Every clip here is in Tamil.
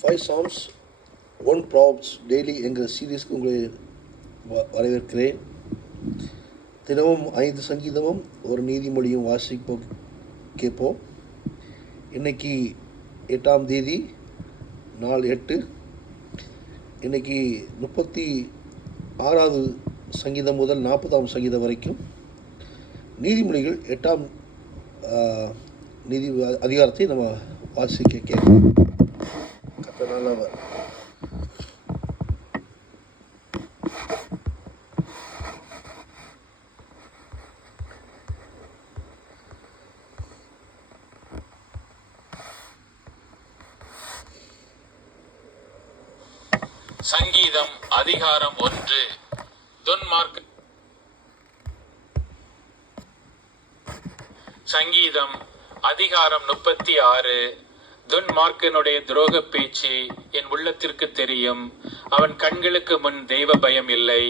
5 Psalms, 1 Proverbs டெய்லி என்கிற சீரீஸ்க்கு உங்களை வரவேற்கிறேன். தினமும் 5 சங்கீதமும் ஒரு நீதிமொழியும் கேட்போம். இன்னைக்கு 8ஆம் தேதி, நாள் 8. இன்னைக்கு 36வது சங்கீதம் முதல் 40ஆம் சங்கீதம் வரைக்கும் நீதிமொழிகள் 8ஆம் நீதி அதிகாரத்தை நம்ம வாசிக்க கேட்போம். நல்லவர். சங்கீதம் அதிகாரம் 1. துன்மார்க்க சங்கீதம் அதிகாரம் 36. துன்மார்க்கனுடைய துரோக பேச்சு என் உள்ளத்திற்கு தெரியும். அவன் கண்களுக்கு முன் தெய்வ பயம் இல்லை.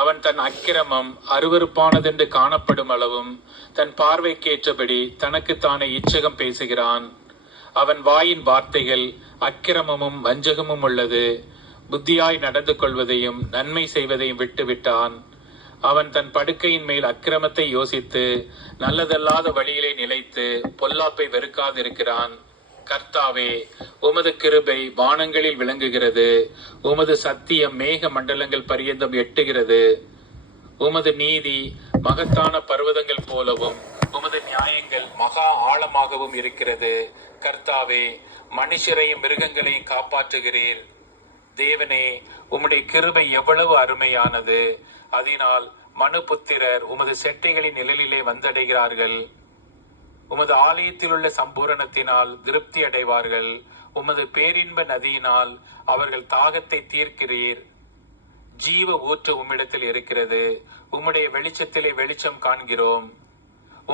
அவன் தன் அக்கிரமம் அருவருப்பானதென்று காணப்படும் அளவும் தன் பார்வைக்கேற்றபடி தனக்குத்தானே இச்சகம் பேசுகிறான். அவன் வாயின் வார்த்தைகள் அக்கிரமமும் வஞ்சகமும் உள்ளது. புத்தியாய் நடந்து கொள்வதையும் நன்மை செய்வதையும் விட்டுவிட்டான். அவன் தன் படுக்கையின் மேல் அக்கிரமத்தை யோசித்து நல்லதல்லாத வழியிலே நிலைத்து பொல்லாப்பை வெறுக்காதிருக்கிறான். கர்த்தாவே, உமது கிருபை வானங்களில் விளங்குகிறது. உமது சத்தியம் மேக மண்டலங்கள் பரியந்தம் எட்டுகிறது. உமது நீதி மகத்தான பர்வதங்கள் போலவும் உமது நியாயங்கள் மகா ஆழமாகவும் இருக்கிறது. கர்த்தாவே, மனுஷரையும் மிருகங்களையும் காப்பாற்றுகிறீர். தேவனே, உம்முடைய கிருபை எவ்வளவு அருமையானது. அதனால் மனுபுத்திரர் உமது செட்டைகளின் நிழலிலே வந்தடைகிறார்கள். உமது ஆலயத்தில் உள்ள சம்பூரணத்தினால் திருப்தி அடைவார்கள். உமது பேரின்ப நதியினால் அவர்கள் தாகத்தை தீர்க்கிறீர். ஜீவ ஊற்று உம்மிடத்தில் இருக்கிறது. உம்முடைய வெளிச்சத்திலே வெளிச்சம் காண்கிறோம்.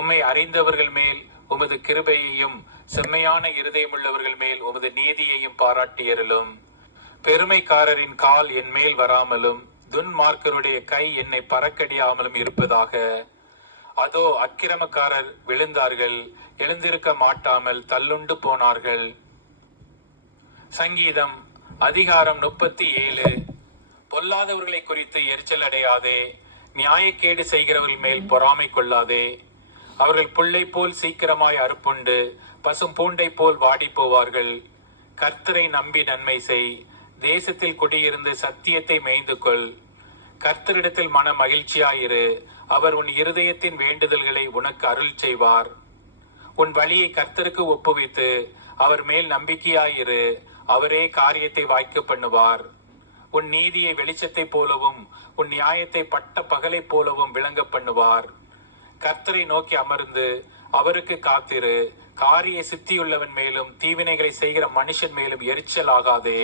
உம்மை அறிந்தவர்கள் மேல் உமது கிருபையையும் செம்மையான இருதயமுள்ளவர்கள் மேல் உமது நீதியையும் பாராட்டியருளும். பெருமைக்காரரின் கால் என் மேல் வராமலும் துன்மார்க்கருடைய கை என்னை பறக்கடியாமலும் இருப்பதாக. அதோ, அக்கிரமக்காரர் விழுந்தார்கள், எழுந்திருக்க மாட்டாமல் தள்ளுண்டு போனார்கள். சங்கீதம் அதிகாரம் 37. பொல்லாதவர்களை குறித்து எரிச்சல் அடையாதே. நியாயக்கேடு செய்கிறவர்கள் மேல் பொறாமை கொள்ளாதே. அவர்கள் புல்லை போல் சீக்கிரமாய் அறுப்புண்டு பசும் பூண்டை போல் வாடி போவார்கள். கர்த்தரை நம்பி நன்மை செய். தேசத்தில் குடியிருந்து சத்தியத்தை மேய்ந்து கொள். கர்த்தரிடத்தில் மன மகிழ்ச்சியாயிரு. அவர் உன் இருதயத்தின் வேண்டுதல்களை உனக்கு அருள் செய்வார். உன் வழியை கர்த்தருக்கு ஒப்புவித்து அவர் மேல் நம்பிக்கையாயிரு. அவரே காரியத்தை வாய்க்க பண்ணுவார். உன் நீதியை வெளிச்சத்தை போலவும் உன் நியாயத்தை பட்ட பகலை போலவும் விளங்க பண்ணுவார். கர்த்தரை நோக்கி அமர்ந்து அவருக்கு காத்திரு. காரிய சித்தியுள்ளவன் மேலும் தீவினைகளை செய்கிற மனுஷன் மேலும் எரிச்சல் ஆகாதே.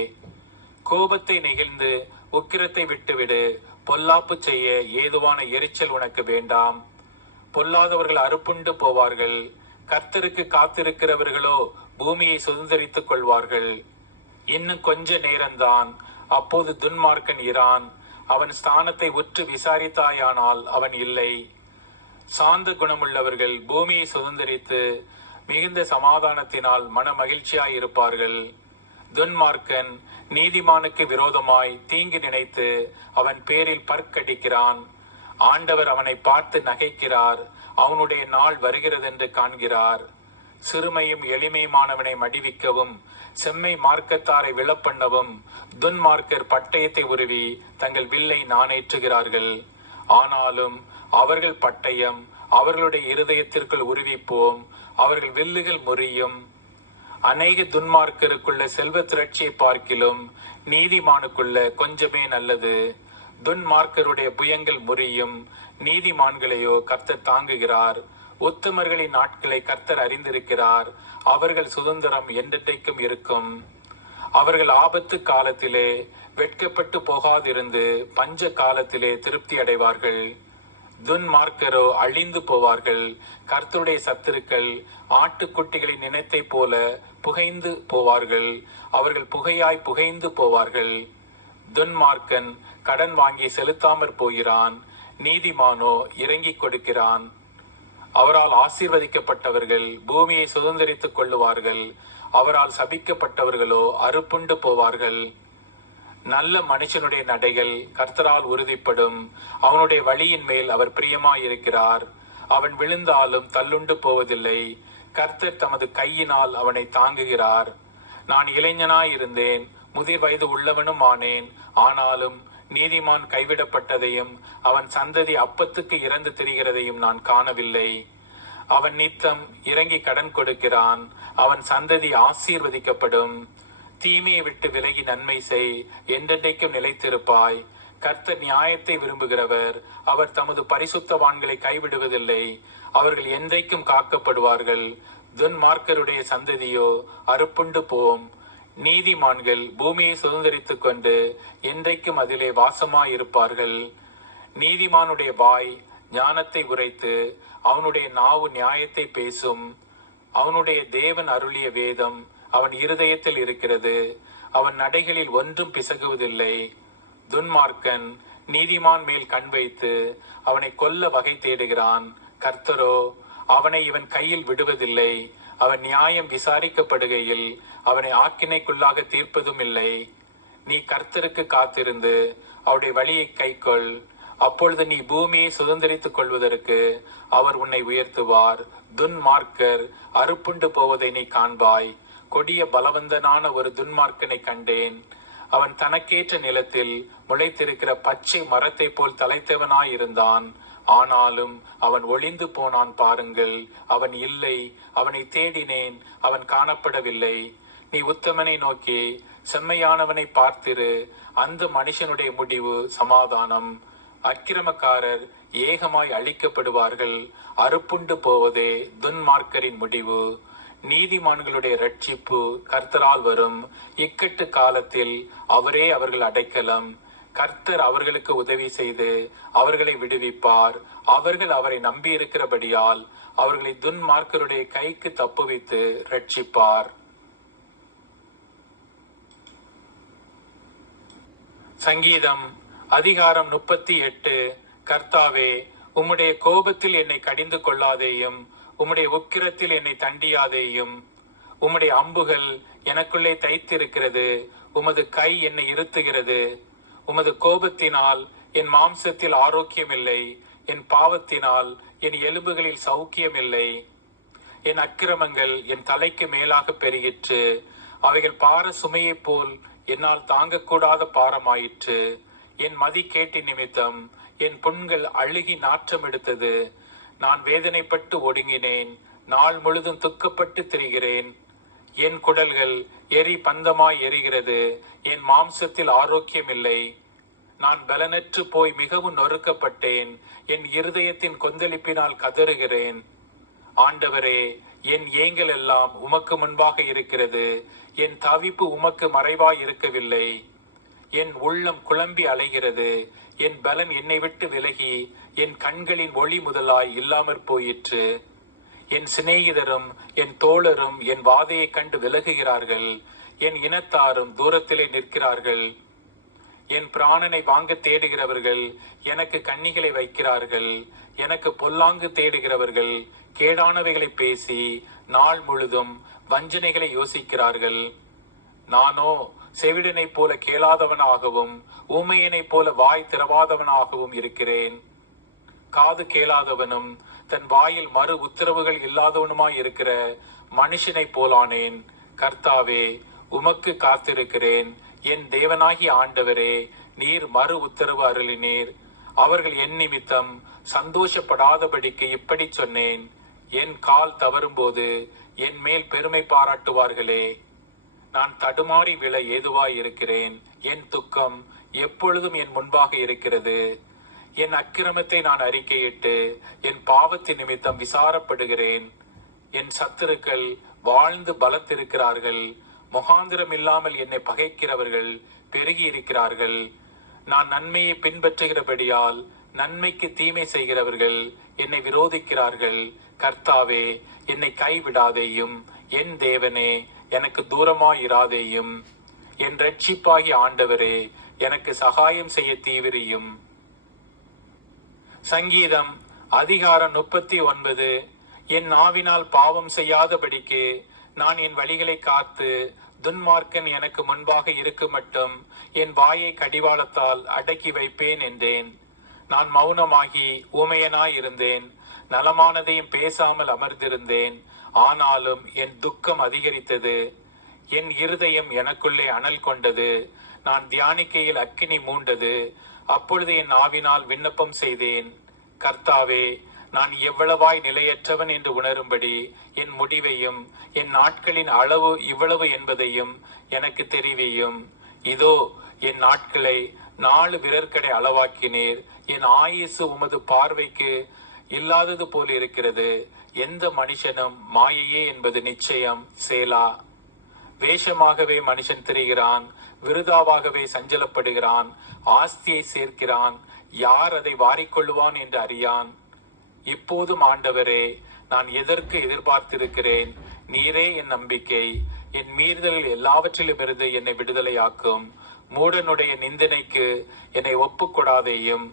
கோபத்தை நெகிழ்ந்து உக்கிரத்தை விட்டுவிடு. பொல்லாப்பு செய்ய ஏதுவான எரிச்சல் உனக்கு வேண்டாம். பொல்லாதவர்கள் அறுப்புண்டு போவார்கள். கர்த்தருக்கு காத்திருக்கிறவர்களோ பூமியை சுதந்திரித்துக் கொள்வார்கள். இன்னும் கொஞ்ச நேரம்தான், அப்போது துன்மார்க்கன் இரான். அவன் ஸ்தானத்தை உற்று விசாரித்தாயானால் அவன் இல்லை. சாந்த குணமுள்ளவர்கள் பூமியை சுதந்திரித்து மிகுந்த சமாதானத்தினால் மன மகிழ்ச்சியாயிருப்பார்கள். துன்மார்க்கன் நீதிமானுக்கு விரோதமாய் தீங்கு நினைத்து அவன் பேரில் பற்கடிக்கிறான். ஆண்டவர் அவனை பார்த்து நகைக்கிறார். அவனுடைய நாள் வருகிறதென்று காண்கிறார். சிறுமையும் எளிமையுமானவனை மடிவிக்கவும் செம்மை மார்க்கத்தாரை விழப்பண்ணவும் துன்மார்க்கர் பட்டயத்தை உருவி தங்கள் வில்லை நாணேற்றுகிறார்கள். ஆனாலும் அவர்கள் பட்டயம் அவர்களுடைய இருதயத்திற்குள் உருவிப்போம். அவர்கள் வில்லுகள் முறியும். அநேக துன்மார்க்கருக்குள்ள செல்வ திரட்சியை பார்க்கிலும் நீதிமானுக்குள்ள கொஞ்சமே நல்லது. துன்மார்க்கருடைய புயங்கள் முறியும். நீதிமான்களையோ கர்த்தர் தாங்குகிறார். உத்தமர்களின் நாட்களை கர்த்தர் அறிந்திருக்கிறார். அவர்கள் சுதந்திரம் என்றென்றைக்கும் இருக்கும். அவர்கள் ஆபத்து காலத்திலே வெட்கப்பட்டு போகாதிருந்து பஞ்ச காலத்திலே திருப்தி அடைவார்கள். துன்மார்க்கரோ அழிந்து போவார்கள். கர்த்தருடைய சத்துருக்கள் ஆட்டுக்குட்டிகளின் நினைத்தை போல புகைந்து போவார்கள். அவர்கள் புகையாய் புகைந்து போவார்கள். துன்மார்க்கன் கடன் வாங்கி செலுத்தாமற் போகிறான். நீதிமானோ இறங்கிக் கொடுக்கிறான். அவரால் ஆசீர்வதிக்கப்பட்டவர்கள் பூமியை சுதந்திரித்துக் கொள்ளுவார்கள். அவரால் சபிக்கப்பட்டவர்களோ அறுப்புண்டு போவார்கள். நல்ல மனுஷனுடைய நடைகள் கர்த்தரால் உறுதிப்படும். அவனுடைய வழியின் மேல் அவர் பிரியமாயிருக்கிறார். அவன் விழுந்தாலும் தள்ளுண்டு போவதில்லை. கர்த்தர் தமது கையினால் அவனை தாங்குகிறார். நான் இளைஞனாயிருந்தேன், முதிர் வயது உள்ளவனும் ஆனேன். ஆனாலும் நீதிமான் கைவிடப்பட்டதையும் அவன் சந்ததி அப்பத்துக்கு இறந்து திரிகிறதையும் நான் காணவில்லை. அவன் நித்தம் இறங்கி கடன் கொடுக்கிறான். அவன் சந்ததி ஆசீர்வதிக்கப்படும். தீமையை விட்டு விலகி நன்மை செய், என்றென்றைக்கும் நிலைத்திருப்பாய். கர்த்தர் நியாயத்தை விரும்புகிறவர். அவர் தமது பரிசுத்தவான்களை கைவிடுவதில்லை. அவர்கள் என்றைக்கும் காக்கப்படுவார்கள். துன்மார்க்கருடைய சந்ததியோ அறுப்புண்டு போம். நீதிமான்கள் பூமியை சுதந்திரித்துக் கொண்டு என்றைக்கும் அதிலே வாசமாயிருப்பார்கள். நீதிமானுடைய வாய் ஞானத்தை உரைத்து அவனுடைய நாவு நியாயத்தை பேசும். அவனுடைய தேவன் அருளிய வேதம் அவன் இருதயத்தில் இருக்கிறது. அவன் நடைகளில் ஒன்றும் பிசகுவதில்லை. துன்மார்க்கன் நீதிமான் மேல் கண் வைத்து அவனை கொல்ல வகை தேடுகிறான். கர்த்தரோ அவனை இவன் கையில் விடுவதில்லை. அவன் நியாயம் விசாரிக்கப்படுகையில் அவனை ஆக்கினைக்குள்ளாக தீர்ப்பதும் இல்லை. நீ கர்த்தருக்கு காத்திருந்து அவருடைய வழியை கைக்கொள். அப்பொழுது நீ பூமியை சுதந்திரித்துக் கொள்வதற்கு அவர் உன்னை உயர்த்துவார். துன்மார்க்கர் அறுப்புண்டு போவதை நீ காண்பாய். கொடிய பலவந்தனான ஒரு துன்மார்க்கனை கண்டேன். அவன் தனக்கேற்ற நிலத்தில் முளைத்திருக்கிற பச்சை மரத்தை போல் தலைத்தவனாயிருந்தான். ஆனாலும் அவன் ஒளிந்து போனான் பாருங்கள். அவன் இல்லை, அவனை தேடினேன், அவன் காணப்படவில்லை. நீ உத்தமனை நோக்கி செம்மையானவனை பார்த்திரு. அந்த மனுஷனுடைய முடிவு சமாதானம். அக்கிரமக்காரர் ஏகமாய் அழிக்கப்படுவார்கள். அறுப்புண்டு போவதே துன்மார்க்கரின் முடிவு. நீதிமான்களுடைய ரட்சிப்பு கர்த்தரால் வரும். இக்கட்டு காலத்தில் அவரே அவர்கள் அடைக்கலம். கர்த்தர் அவர்களுக்கு உதவி செய்து அவர்களை விடுவிப்பார். அவர்கள் அவரை நம்பியிருக்கிறபடியால் அவர்களை துன்மார்க்கருடைய கைக்கு தப்புவித்து ரட்சிப்பார். சங்கீதம் அதிகாரம் 38. கர்த்தாவே, உம்முடைய கோபத்தில் என்னை கடிந்து கொள்ளாதேயும், உம்முடைய உக்கிரத்தில் என்னை தண்டியாதேயும். உம்முடைய அம்புகள் எனக்குள்ளே தைத்திருக்கிறது. உமது கை என்னை இருத்துகிறது. உமது கோபத்தினால் என் மாம்சத்தில் ஆரோக்கியமில்லை. என் பாவத்தினால் என் எலும்புகளில் சௌக்கியமில்லை. என் அக்கிரமங்கள் என் தலைக்கு மேலாக பெருகிற்று. அவைகள் பார சுமையைப் போல் என்னால் தாங்கக்கூடாத பாரமாயிற்று. என் மதிகேட்டி நிமித்தம் என் புண்கள் அழுகி நாற்றம் எடுத்தது. நான் வேதனைப்பட்டு ஒடுங்கினேன். நாள் முழுதும் துக்கப்பட்டு திரிகிறேன். என் குடல்கள் எரி பந்தமாய் எரிகிறது. என் மாம்சத்தில் ஆரோக்கியமில்லை. நான் பலனற்று போய் மிகவும் நொறுக்கப்பட்டேன். என் இருதயத்தின் கொந்தளிப்பினால் கதறுகிறேன். ஆண்டவரே, என் ஏங்கல் எல்லாம் உமக்கு முன்பாக இருக்கிறது. என் தவிப்பு உமக்கு மறைவாய் இருக்கவில்லை. என் உள்ளம் குழம்பி அலைகிறது. என் பலன் என்னை விட்டு விலகி என் கண்களின் ஒளி முதலாய் இல்லாமற் போயிற்று. என் சிநேகிதரும் என் தோழரும் என் வாதையை கண்டு விலகுகிறார்கள். என் இனத்தாரும் தூரத்திலே நிற்கிறார்கள். என் பிராணனை வாங்க தேடுகிறவர்கள் எனக்கு கண்ணிகளை வைக்கிறார்கள். எனக்கு பொல்லாங்கு தேடுகிறவர்கள் கேடானவைகளை பேசி நாள் முழுதும் வஞ்சனைகளை யோசிக்கிறார்கள். நானோ செவிடனைப் போல கேளாதவனாகவும் ஊமையனைப் போல வாய் திறவாதவனாகவும் இருக்கிறேன். காது கேளாதவனும் தன் வாயில் மறு உத்தரவுகள் இல்லாதவனுமாய் இருக்கிற மனுஷனைப் போலானேன். கர்த்தாவே, உமக்கு காத்திருக்கிறேன். என் தேவனாகிய ஆண்டவரே, நீர் மறு உத்தரவு அருளினீர். அவர்கள் என் நிமித்தம் சந்தோஷப்படாதபடிக்கு இப்படி சொன்னேன். என் கால் தவறும்போது என் மேல் பெருமை பாராட்டுவார்களே. நான் தடுமாறி விழ ஏதுவாய் இருக்கிறேன். என் துக்கம் எப்பொழுதும் என் முன்பாக இருக்கிறது. என் அக்கிரமத்தை நான் அறிக்கையிட்டு என் பாவத்தின் நிமித்தம் விசாரப்படுகிறேன். என் சத்துருக்கள் வாழ்ந்து பலத்திருக்கிறார்கள். முகாந்திரம் இல்லாமல் என்னை பகைக்கிறவர்கள் பெருகி இருக்கிறார்கள். நான் நன்மையை பின்பற்றுகிறபடியால் நன்மைக்கு தீமை செய்கிறவர்கள் என்னை விரோதிக்கிறார்கள். கர்த்தாவே, என்னை கைவிடாதேயும். என் தேவனே, எனக்கு தூரமாயிராதேயும். என் இரட்சிப்பாகி ஆண்டவரே, எனக்கு சகாயம் செய்ய தீவிரியும். சங்கீதம் அதிகாரம் 39. என் நாவினால் பாவம் செய்யாதபடிக்கு நான் என் வழிகளை காத்து துன்மார்க்கன் எனக்கு முன்பாக இருக்கு மட்டும் என் வாயை கடிவாளத்தால் அடக்கி வைப்பேன் என்றேன். நான் மௌனமாகி ஊமையனாயிருந்தேன், நலமானதையும் பேசாமல் அமர்ந்திருந்தேன். ஆனாலும் என் துக்கம் அதிகரித்தது, என் இருதயம் எனக்குள்ளே அனல் கொண்டது. நான் தியானிக்கையில் அக்கினி மூண்டது. அப்பொழுது என் ஆவினால் விண்ணப்பம் செய்தேன், கர்த்தாவே, நான் எவ்வளவாய் நிலையற்றவன் என்று உணரும்படி என் முடிவையும் என் நாட்களின் அளவு இவ்வளவு என்பதையும் எனக்கு தெரிவியும். இதோ என் நாட்களை 4 விரற்கடை அளவாக்கினீர். என் ஆயுசு உமது பார்வைக்கு இல்லாதது போல் இருக்கிறது. எந்த மனுஷனும் மாயையே என்பது நிச்சயம். சேலா. வேஷமாகவே மனுஷன் திரிகிறான், விருதாவாகவே சஞ்சலப்படுகிறான், ஆஸ்தியை சேர்க்கிறான், யார் அதை வாரிக்கொள்ளுவான் என்று அறியான். இப்போதும் ஆண்டவரே, நான் எதற்கு எதிர்பார்த்திருக்கிறேன்? நீரே என் நம்பிக்கை. என் மீறுதல் எல்லாவற்றிலுமிருந்து என்னை விடுதலையாக்கும். மூடனுடைய நிந்தனைக்கு என்னை ஒப்புக்கொடாதேயும்.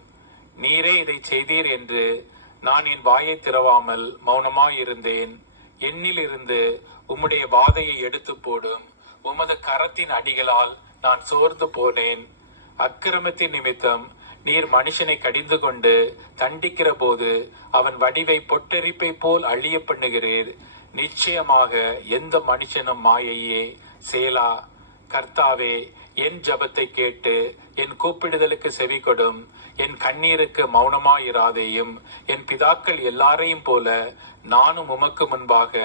நீரே இதை செய்தீர் என்று நான் என் வாயை திறவாமல் மௌனமாயிருந்தேன். என்னிலிருந்து உம்முடைய வாதையை எடுத்து போடும். உமது கரத்தின் அடிகளால் நான் சோர்ந்து போனேன். அக்கிரமத்தின் நிமித்தம் நீர் மனுஷனை கடிந்து கொண்டு தண்டிக்கிற போது அவன் வடிவை பொட்டரிப்பை போல் அழிய பண்ணுகிறீர். நிச்சயமாக எந்த மனுஷனும் மாயையே. சேலா. கர்த்தாவே, என் ஜபத்தை கேட்டு என் கூப்பிடுதலுக்கு செவி கொடும். என் கண்ணீருக்கு மௌனமாயிராதேயும். என் பிதாக்கள் எல்லாரையும் போல நானும் உமக்கு முன்பாக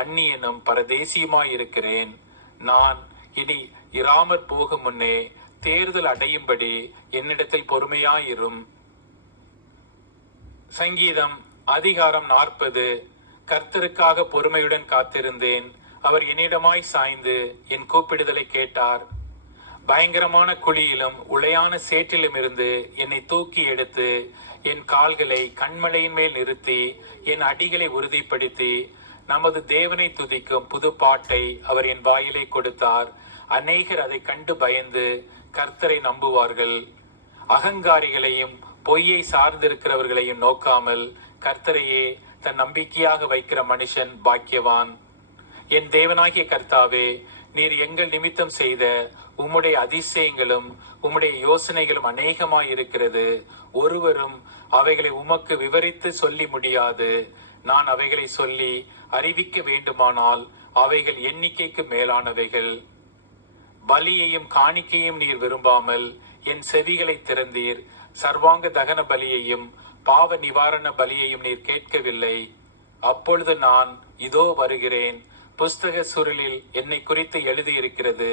அந்நியனும் பரதேசியுமாயிருக்கிறேன். நான் இனி இராமற் போகும் முன்னே தேர்தல் அடையும்படி என்னிடத்தில் பொறுமையாயிரும். சங்கீதம் அதிகாரம் 40. கர்த்தருக்காக பொறுமையுடன் காத்திருந்தேன். அவர் என்னிடமாய் சாய்ந்து என் கூப்பிடுதலை கேட்டார். பயங்கரமான குழியிலும் உளையான சேற்றிலும் இருந்து என்னை தூக்கி எடுத்து என் கால்களை கண்மலையின் மேல் நிறுத்தி என் அடிகளை உறுதிப்படுத்தி நமது தேவனை துதிக்கும் புது பாட்டை அவர் என் வாயிலை கொடுத்தார். அநேகர் அதை கண்டு பயந்து கர்த்தரை நம்புவார்கள். அகங்காரிகளையும் பொய்யை சார்ந்திருக்கிறவர்களையும் நோக்காமல் கர்த்தரையே தன் நம்பிக்கையாக வைக்கிற மனுஷன் பாக்கியவான். என் தேவனாகிய கர்த்தாவே, நீர் எங்கள் நிமித்தம் செய்த உம்முடைய அதிசயங்களும் உம்முடைய யோசனைகளும் அநேகமாயிருக்கிறது. ஒருவரும் அவைகளை உமக்கு விவரித்து சொல்லி முடியாது. நான் அவைகளை சொல்லி அறிவிக்க வேண்டுமானால் அவைகள் எண்ணிக்கைக்கு மேலானவைகள். பலியையும் காணிக்கையும் நீர் விரும்பாமல் என் செவிகளை திறந்தீர். சர்வாங்க தகன பலியையும் பாவ நிவாரண பலியையும் நீர் கேட்கவில்லை. அப்பொழுது நான், இதோ வருகிறேன், புஸ்தக சுருளில் என்னை குறித்து எழுதியிருக்கிறது.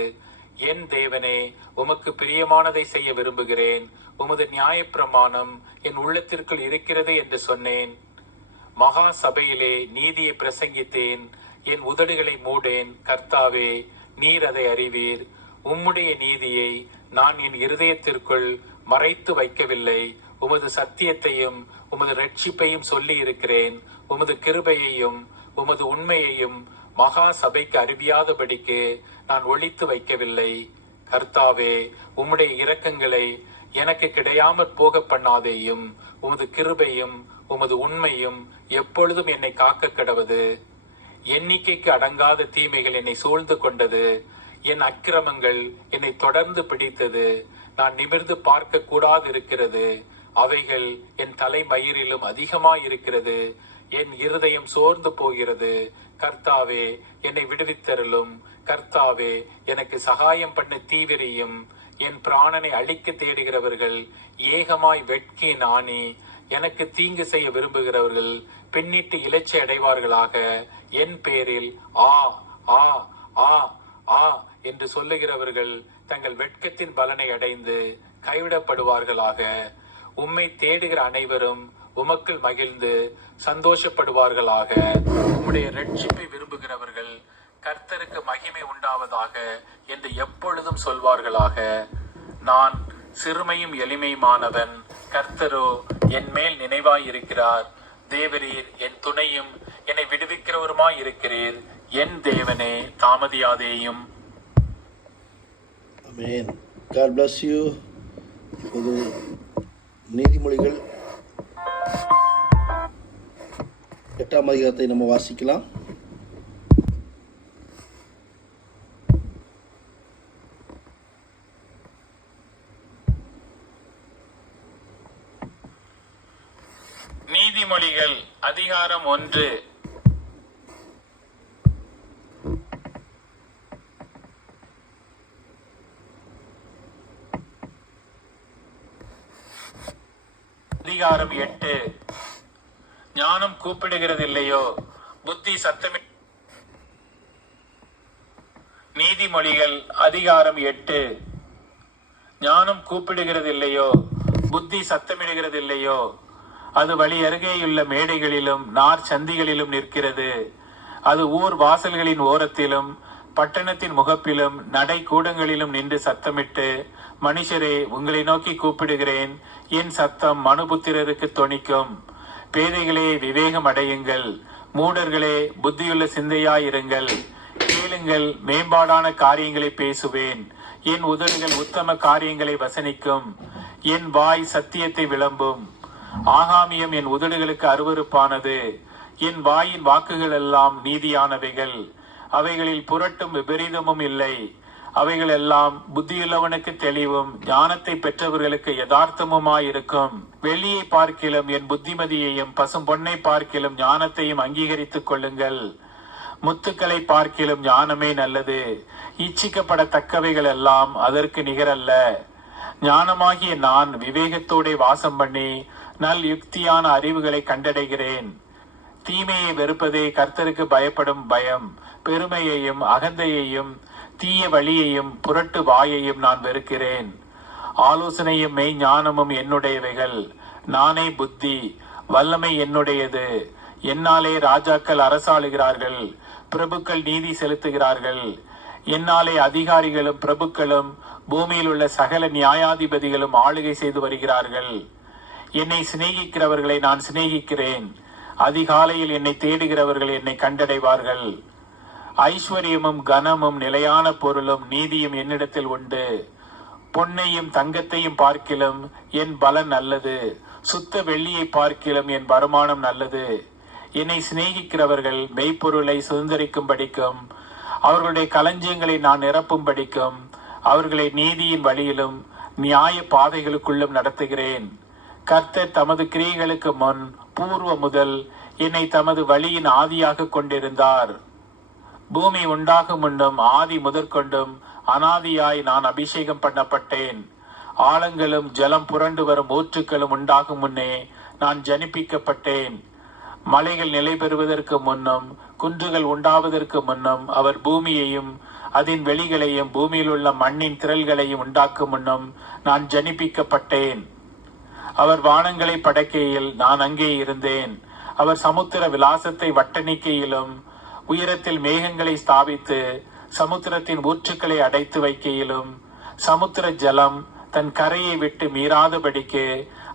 என் தேவனே, உமக்கு பிரியமானதை செய்ய விரும்புகிறேன். உமது நியாயப்பிரமாணம் என் உள்ளத்திற்குள் இருக்கிறது என்று சொன்னேன். மகா சபையிலே நீதியை பிரசங்கித்தேன். என் உதடுகளை மூடேன். கர்த்தாவே, நீர் அதை அறிவீர். உம்முடைய நீதியை நான் என் இருதயத்திற்குள் மறைத்து வைக்கவில்லை. உமது சத்தியத்தையும் உமது ரட்சிப்பையும் சொல்லி இருக்கிறேன். உமது கிருபையையும் உமது உண்மையையும் மகா சபைக்கு அறிவியாதபடிக்கு நான் ஒளித்து வைக்கவில்லை. கர்த்தாவே, உம்முடைய இரக்கங்களை எனக்கு கிடையாமற் போக பண்ணாதேயும். உமது கிருபையும் உமது உண்மையும் எப்பொழுதும் என்னை காக்க கடவது. எண்ணிக்கைக்கு அடங்காத தீமைகள் என்னை சூழ்ந்து கொண்டது. என் அக்கிரமங்கள் என்னை தொடர்ந்து பிடித்தது. நான் நிமிர்ந்து பார்க்க கூடாது இருக்கிறது. அவைகள் என் தலைமயிரிலும் அதிகமாயிருக்கிறது. என் இருதயம் சோர்ந்து போகிறது. கர்த்தாவே, என்னை விடுவித்தருளும். கர்த்தாவே, எனக்கு சகாயம் பண்ண தீவிரியும். என் பிராணனை அழிக்க தேடுகிறவர்கள் ஏகமாய் வெட்கி நாணி எனக்கு தீங்கு செய்ய விரும்புகிறவர்கள் பின்னிட்டு இலச்சை அடைவார்களாக. என் பேரில் ஆ ஆ ஆ ஆ என்று சொல்லுகிறவர்கள் தங்கள் வெட்கத்தின் பலனை அடைந்து கைவிடப்படுவார்களாக. உம்மை தேடுகிற அனைவரும் உமக்குள் மகிழ்ந்து சந்தோஷப்படுவார்களாக. உம்முடைய ரட்சிப்பை விரும்புகிறவர்கள் கர்த்தருக்கு மகிமை உண்டாவதாக என்று எப்பொழுதும் சொல்வார்களாக. நான் சிறுமையும் எளிமையுமானவன், கர்த்தரோ என் மேல் நினைவாயிருக்கிறார். தேவரீர் என் துணையும் என்னை விடுவிக்கிறவருமாயிருக்கிறீர். என் தேவனே, தாமதியாதேயும். ஆமென். God bless you. இப்போது நீதிமொழிகள் 8ஆம் அதிகாரத்தை நம்ம வாசிக்கலாம். நீதிமொழிகள் அதிகாரம் 1. அதிகாரம் 8. ஞானம் கூப்பிடுகிறதில்லையோ, புத்தி சத்தமி. நீதிமொழிகள் அதிகாரம் 8. ஞானம் கூப்பிடுகிறதில்லையோ, புத்தி சத்தமிடுகிறதில்லையோ, அது வழி அருகேயுள்ள மேடைகளிலும் நார் சந்திகளிலும் நிற்கிறது. அது ஊர் வாசல்களின் ஓரத்திலும் பட்டணத்தின் முகப்பிலும் நடை கூடங்களிலும் நின்று சத்தமிட்டு, மனுஷரே, உங்களை நோக்கி கூப்பிடுகிறேன், என் சத்தம் மனுபுத்திரருக்கு தொனிக்கும். பேதைகளே, விவேகம் அடையுங்கள், மூடர்களே, புத்தியுள்ள சிந்தையாயிருங்கள். கேளுங்கள், மேம்பாடான காரியங்களை பேசுவேன், என் உதடுகள் உத்தம காரியங்களை வசனிக்கும், என் வாய் சத்தியத்தை விளம்பும். ஆகாமியம் என் உதடுகளுக்கு அருவருப்பானது, என் வாயின் வாக்குகள் எல்லாம் நீதியானவைகள். அவைகளில் புரட்டும் விபரீதமும் இல்லை. அவைகள் எல்லாம் புத்தியுள்ளவனுக்கு தெளிவும் ஞானத்தை பெற்றவர்களுக்கு யதார்த்தமுமாயிருக்கும். வெள்ளியை பார்க்கிலும் என் புத்திமதியையும் பசும் பொன்னை பார்க்கிலும் ஞானத்தையும் அங்கீகரித்துக் கொள்ளுங்கள். முத்துக்களை பார்க்கிலும் ஞானமே நல்லது. இச்சிக்கப்படத்தக்கவைகள் எல்லாம் அதற்கு நிகரல்ல. ஞானமாகிய நான் விவேகத்தோட வாசம் பண்ணி நல் யுக்தியான அறிவுகளை கண்டடைகிறேன். தீமையை வெறுப்பதே கர்த்தருக்கு பயப்படும் பயம். பெருமையையும் அகந்தையையும் தீய வழியையும் புரட்டு வாயையும் நான் வெறுக்கிறேன். ஆலோசனையும் மெய் ஞானமும் என்னுடையவைகள். நானே புத்தி, வல்லமை என்னுடையது. என்னாலே ராஜாக்கள் அரசாளுகிறார்கள், பிரபுக்கள் நீதி செலுத்துகிறார்கள். என்னாலே அதிகாரிகளும் பிரபுக்களும் பூமியில் உள்ள சகல நியாயாதிபதிகளும் ஆளுகை செய்து வருகிறார்கள். என்னை சிநேகிக்கிறவர்களை நான் சிநேகிக்கிறேன். அதிகாலையில் என்னை தேடுகிறவர்கள் என்னை கண்டடைவார்கள். ஐஸ்வர்யமும் கனமும் நிலையான பொருளும் நீதியும் என்னிடத்தில் உண்டு. பொன்னையும் தங்கத்தையும் பார்க்கிலும் என் பலன் நல்லது. சுத்த வெள்ளியை பார்க்கிலும் என் வருமானம் நல்லது. என்னை சிநேகிக்கிறவர்கள் மெய்ப்பொருளை சுதந்திரிக்கும்படிக்கும் அவர்களுடைய களஞ்சியங்களை நான் நிரப்பும்படிக்கும் அவர்களை நீதியின் வழியிலும் நியாய பாதைகளுக்குள்ளும் நடத்துகிறேன். கர்த்தர் தமது கிரியைகளுக்கு முன் பூர்வ முதல் என்னை தமது வழியின் ஆதியாக கொண்டிருந்தார். பூமி உண்டாகும் முன்னும் ஆதி முதற்கொண்டும் அனாதியாய் நான் அபிஷேகம் பண்ணப்பட்டேன். ஆழங்களும் ஜலம் புரண்டு வரும் ஊற்றுக்களும் உண்டாகும் முன்னே நான் ஜனிப்பிக்கப்பட்டேன். மலைகள் நிலை பெறுவதற்கு முன்னும் குன்றுகள் உண்டாவதற்கு முன்னும் அவர் பூமியையும் அதன் வெளிகளையும் பூமியில் உள்ள மண்ணின் திரள்களையும் உண்டாக்கும் முன்னும் நான் ஜனிப்பிக்கப்பட்டேன். அவர் வானங்களை படைக்கையில் நான் அங்கே இருந்தேன். அவர் சமுத்திர விலாசத்தை வட்டணிக்கையிலும் உயரத்தில் மேகங்களை ஸ்தாபித்து சமுத்திரத்தின் ஊற்றுக்களை அடைத்து வைக்கையிலும் சமுத்திர ஜலம் தன் கரையை விட்டு மீறாதபடிக்கு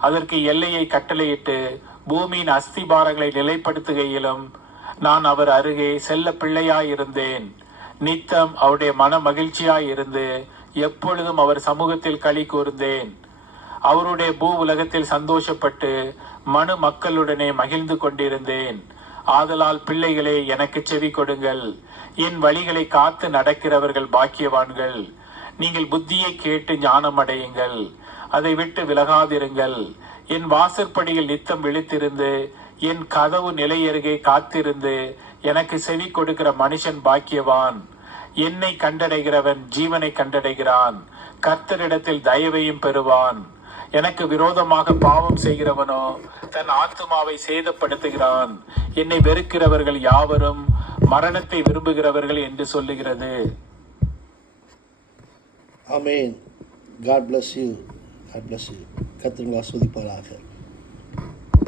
அதற்கு எல்லையை கட்டளையிட்டு பூமியின் அஸ்திபாரங்களை நிலைப்படுத்துகையிலும் நான் அவர் அருகே செல்ல பிள்ளையாயிருந்தேன். நித்தம் அவருடைய மன மகிழ்ச்சியாயிருந்து எப்பொழுதும் அவர் சமூகத்தில் களி கூர்ந்தேன். அவருடைய பூ உலகத்தில் சந்தோஷப்பட்டு மனு மக்களுடனே மகிழ்ந்து கொண்டிருந்தேன். ஆதலால் பிள்ளைகளே, எனக்கு செவி கொடுங்கள். என் வழிகளை காத்து நடக்கிறவர்கள் பாக்கியவான்கள். நீங்கள் புத்தியை கேட்டு ஞானம் அடையுங்கள், அதை விட்டு விலகாதிருங்கள். என் வாசற்படியில் நித்தம் விழித்திருந்து என் கதவு நிலையருகே காத்திருந்து எனக்கு செவி கொடுக்கிற மனுஷன் பாக்கியவான். என்னை கண்டடைகிறவன் ஜீவனை கண்டடைகிறான், கர்த்தரிடத்தில் தயவையும் பெறுவான். எனக்கு விரோதமாக பாவம் செய்கிறவனோ தன் ஆத்துமாவை சேதப்படுத்துகிறான். என்னை வெறுக்கிறவர்கள் யாவரும் மரணத்தை விரும்புகிறவர்கள் என்று சொல்லுகிறது. ஆமென். God bless you. God bless you. கர்த்தர் உங்களை ஆசீர்வதிப்பாராக.